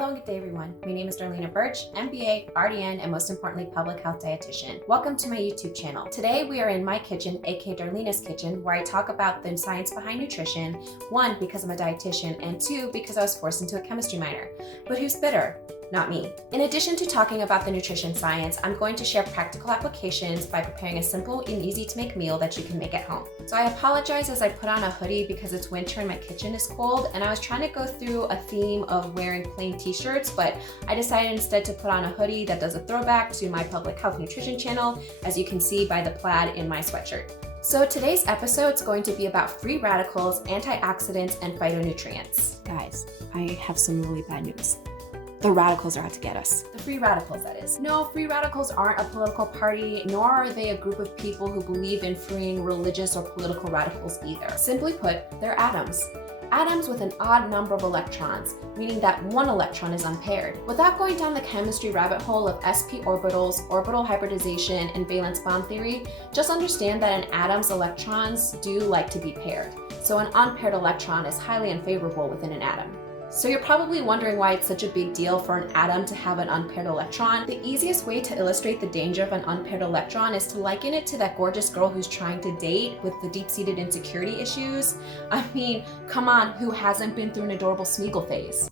Hello and good day everyone. My name is Darlena Birch, MBA, RDN, and most importantly, public health dietitian. Welcome to my YouTube channel. Today we are in my kitchen, aka Darlena's kitchen, where I talk about the science behind nutrition. One, because I'm a dietitian, and two, because I was forced into a chemistry minor. But who's bitter? Not me. In addition to talking about the nutrition science, I'm going to share practical applications by preparing a simple and easy to make meal that you can make at home. So I apologize as I put on a hoodie because it's winter and my kitchen is cold, and I was trying to go through a theme of wearing plain t-shirts, but I decided instead to put on a hoodie that does a throwback to my public health nutrition channel, as you can see by the plaid in my sweatshirt. So today's episode is going to be about free radicals, antioxidants, and phytonutrients. Guys, I have some really bad news. The radicals are out to get us. The free radicals, that is. No, free radicals aren't a political party, nor are they a group of people who believe in freeing religious or political radicals either. Simply put, they're atoms. Atoms with an odd number of electrons, meaning that one electron is unpaired. Without going down the chemistry rabbit hole of sp orbitals, orbital hybridization, and valence bond theory, just understand that an atom's electrons do like to be paired. So an unpaired electron is highly unfavorable within an atom. So you're probably wondering why it's such a big deal for an atom to have an unpaired electron. The easiest way to illustrate the danger of an unpaired electron is to liken it to that gorgeous girl who's trying to date with the deep-seated insecurity issues. I mean, come on, who hasn't been through an adorable Smeagol phase?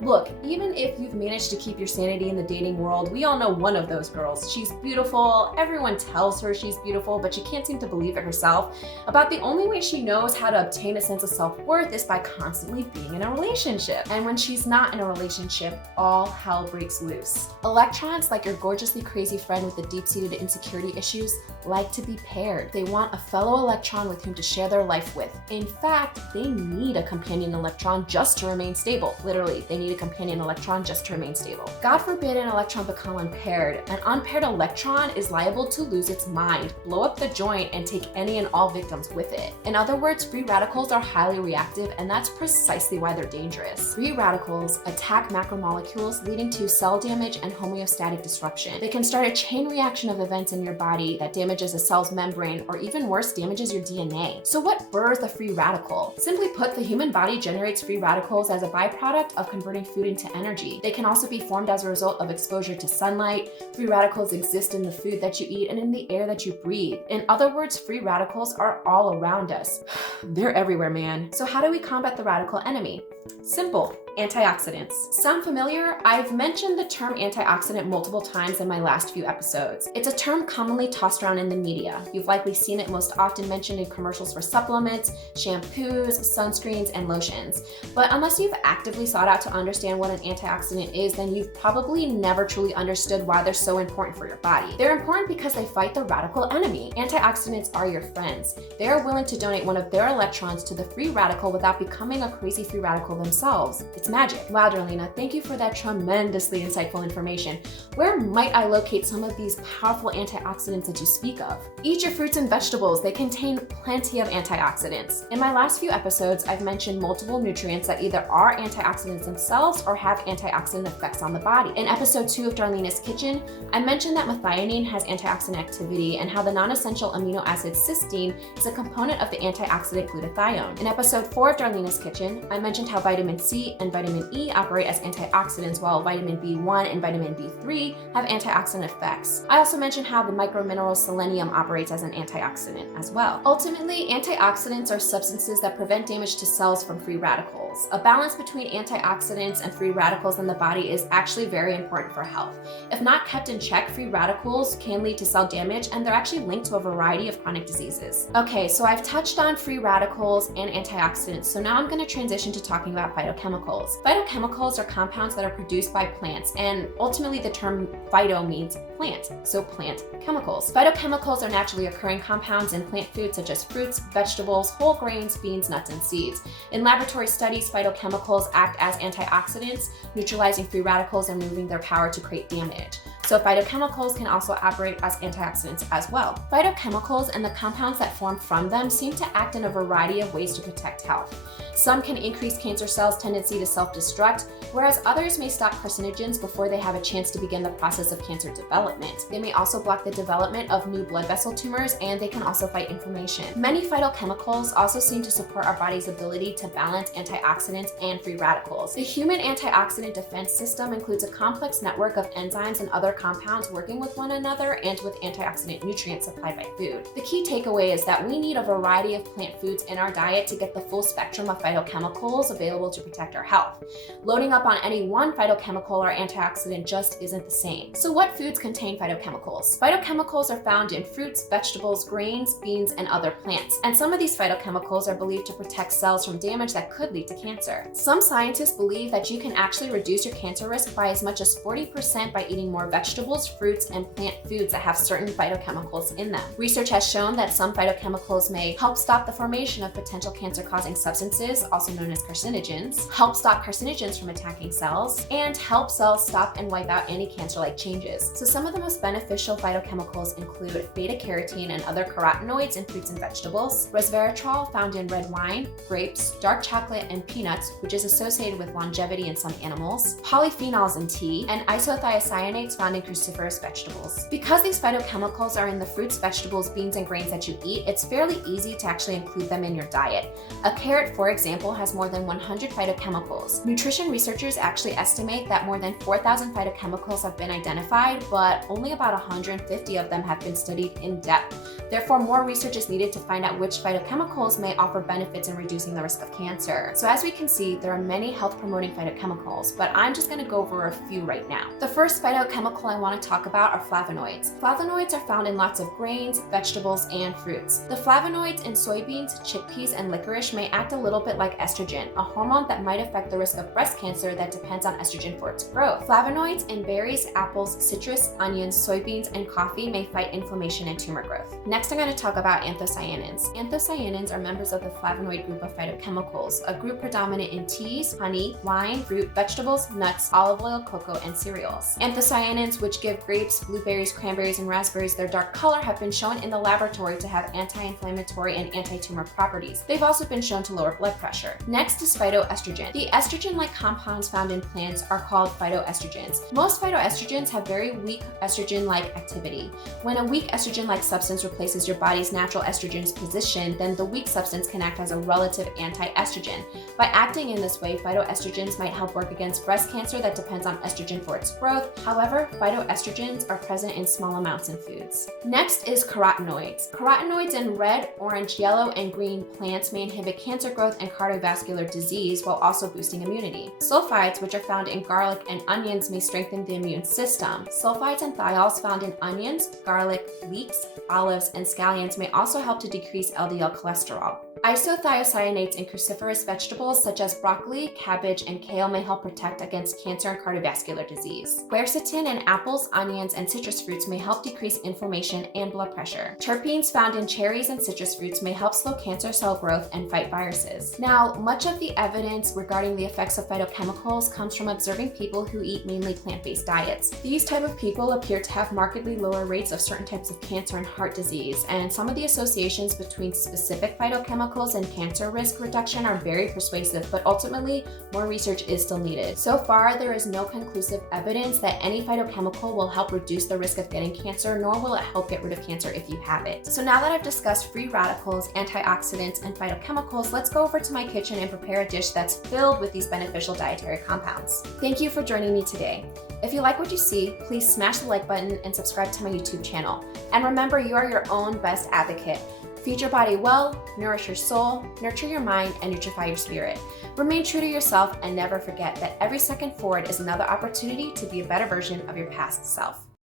Look, even if you've managed to keep your sanity in the dating world, we all know one of those girls. She's beautiful, everyone tells her she's beautiful, but she can't seem to believe it herself. About the only way she knows how to obtain a sense of self-worth is by constantly being in a relationship. And when she's not in a relationship, all hell breaks loose. Electrons, like your gorgeously crazy friend with the deep-seated insecurity issues, like to be paired. They want a fellow electron with whom to share their life with. In fact, they need a companion electron just to remain stable. Literally, they need a companion electron just to remain stable. God forbid an electron become unpaired. An unpaired electron is liable to lose its mind, blow up the joint, and take any and all victims with it. In other words, free radicals are highly reactive, and that's precisely why they're dangerous. Free radicals attack macromolecules, leading to cell damage and homeostatic disruption. They can start a chain reaction of events in your body that damages a cell's membrane, or even worse, damages your DNA. So what births a free radical? Simply put, the human body generates free radicals as a byproduct of converting food into energy. They can also be formed as a result of exposure to sunlight. Free radicals exist in the food that you eat and in the air that you breathe. In other words, free radicals are all around us. They're everywhere, man. So how do we combat the radical enemy? Simple. Antioxidants. Sound familiar? I've mentioned the term antioxidant multiple times in my last few episodes. It's a term commonly tossed around in the media. You've likely seen it most often mentioned in commercials for supplements, shampoos, sunscreens, and lotions. But unless you've actively sought out to understand what an antioxidant is, then you've probably never truly understood why they're so important for your body. They're important because they fight the radical enemy. Antioxidants are your friends. They are willing to donate one of their electrons to the free radical without becoming a crazy free radical themselves. It's magic. Wow, Darlena, thank you for that tremendously insightful information. Where might I locate some of these powerful antioxidants that you speak of? Eat your fruits and vegetables. They contain plenty of antioxidants. In my last few episodes, I've mentioned multiple nutrients that either are antioxidants themselves or have antioxidant effects on the body. In episode 2 of Darlena's Kitchen, I mentioned that methionine has antioxidant activity and how the non-essential amino acid cysteine is a component of the antioxidant glutathione. In episode 4 of Darlena's Kitchen, I mentioned how vitamin C and vitamin E operate as antioxidants, while vitamin B1 and vitamin B3 have antioxidant effects. I also mentioned how the micromineral selenium operates as an antioxidant as well. Ultimately, antioxidants are substances that prevent damage to cells from free radicals. A balance between antioxidants and free radicals in the body is actually very important for health. If not kept in check, free radicals can lead to cell damage, and they're actually linked to a variety of chronic diseases. Okay, so I've touched on free radicals and antioxidants, so now I'm going to transition to talking about phytochemicals. Phytochemicals are compounds that are produced by plants, and ultimately the term phyto means plant, so plant chemicals. Phytochemicals are naturally occurring compounds in plant foods such as fruits, vegetables, whole grains, beans, nuts, and seeds. In laboratory studies, phytochemicals act as antioxidants, neutralizing free radicals and removing their power to create damage. So phytochemicals can also operate as antioxidants as well. Phytochemicals and the compounds that form from them seem to act in a variety of ways to protect health. Some can increase cancer cells' tendency to self-destruct, whereas others may stop carcinogens before they have a chance to begin the process of cancer development. They may also block the development of new blood vessel tumors, and they can also fight inflammation. Many phytochemicals also seem to support our body's ability to balance antioxidants and free radicals. The human antioxidant defense system includes a complex network of enzymes and other compounds working with one another and with antioxidant nutrients supplied by food. The key takeaway is that we need a variety of plant foods in our diet to get the full spectrum of phytochemicals available to protect our health. Loading up on any one phytochemical or antioxidant just isn't the same. So what foods contain phytochemicals? Phytochemicals are found in fruits, vegetables, grains, beans, and other plants. And some of these phytochemicals are believed to protect cells from damage that could lead to cancer. Some scientists believe that you can actually reduce your cancer risk by as much as 40% by eating more vegetables, fruits, and plant foods that have certain phytochemicals in them. Research has shown that some phytochemicals may help stop the formation of potential cancer-causing substances, also known as carcinogens, help stop carcinogens from attacking cells, and help cells stop and wipe out any cancer-like changes. So some of the most beneficial phytochemicals include beta-carotene and other carotenoids in fruits and vegetables, resveratrol found in red wine, grapes, dark chocolate, and peanuts, which is associated with longevity in some animals, polyphenols in tea, and isothiocyanates found in cruciferous vegetables. Because these phytochemicals are in the fruits, vegetables, beans, and grains that you eat, it's fairly easy to actually include them in your diet. A carrot, for example, has more than 100 phytochemicals. Nutrition researchers actually estimate that more than 4,000 phytochemicals have been identified, but only about 150 of them have been studied in depth. Therefore, more research is needed to find out which phytochemicals may offer benefits in reducing the risk of cancer. So as we can see, there are many health-promoting phytochemicals, but I'm just going to go over a few right now. The first phytochemical I want to talk about are flavonoids. Flavonoids are found in lots of grains, vegetables, and fruits. The flavonoids in soybeans, chickpeas, and licorice may act a little bit like estrogen, a hormone that might affect the risk of breast cancer that depends on estrogen for its growth. Flavonoids in berries, apples, citrus, onions, soybeans, and coffee may fight inflammation and tumor growth. Next, I'm going to talk about anthocyanins. Anthocyanins are members of the flavonoid group of phytochemicals, a group predominant in teas, honey, wine, fruit, vegetables, nuts, olive oil, cocoa, and cereals. Anthocyanins, which give grapes, blueberries, cranberries, and raspberries their dark color, have been shown in the laboratory to have anti-inflammatory and anti-tumor properties. They've also been shown to lower blood pressure. Next is phytoestrogen. The estrogen-like compounds found in plants are called phytoestrogens. Most phytoestrogens have very weak estrogen-like activity. When a weak estrogen-like substance replaces your body's natural estrogen's position, then the weak substance can act as a relative anti-estrogen. By acting in this way, phytoestrogens might help work against breast cancer that depends on estrogen for its growth. However, phytoestrogens are present in small amounts in foods. Next is carotenoids. Carotenoids in red, orange, yellow, and green plants may inhibit cancer growth and cardiovascular disease while also boosting immunity. Sulfides, which are found in garlic and onions, may strengthen the immune system. Sulfides and thiols found in onions, garlic, leeks, olives, and scallions may also help to decrease LDL cholesterol. Isothiocyanates in cruciferous vegetables such as broccoli, cabbage, and kale may help protect against cancer and cardiovascular disease. Quercetin in apples, onions, and citrus fruits may help decrease inflammation and blood pressure. Terpenes found in cherries and citrus fruits may help slow cancer cell growth and fight viruses. Now, much of the evidence regarding the effects of phytochemicals comes from observing people who eat mainly plant-based diets. These type of people appear to have markedly lower rates of certain types of cancer and heart disease, and some of the associations between specific phytochemicals and cancer risk reduction are very persuasive, but ultimately, more research is still needed. So far, there is no conclusive evidence that any phytochemical will help reduce the risk of getting cancer, nor will it help get rid of cancer if you have it. So now that I've discussed free radicals, antioxidants, and phytochemicals, let's go over to my kitchen and prepare a dish that's filled with these beneficial dietary compounds. Thank you for joining me today. If you like what you see, please smash the like button and subscribe to my YouTube channel. And remember, you are your own best advocate. Feed your body well, nourish your soul, nurture your mind, and nutrify your spirit. Remain true to yourself and never forget that every second forward is another opportunity to be a better version of your past self.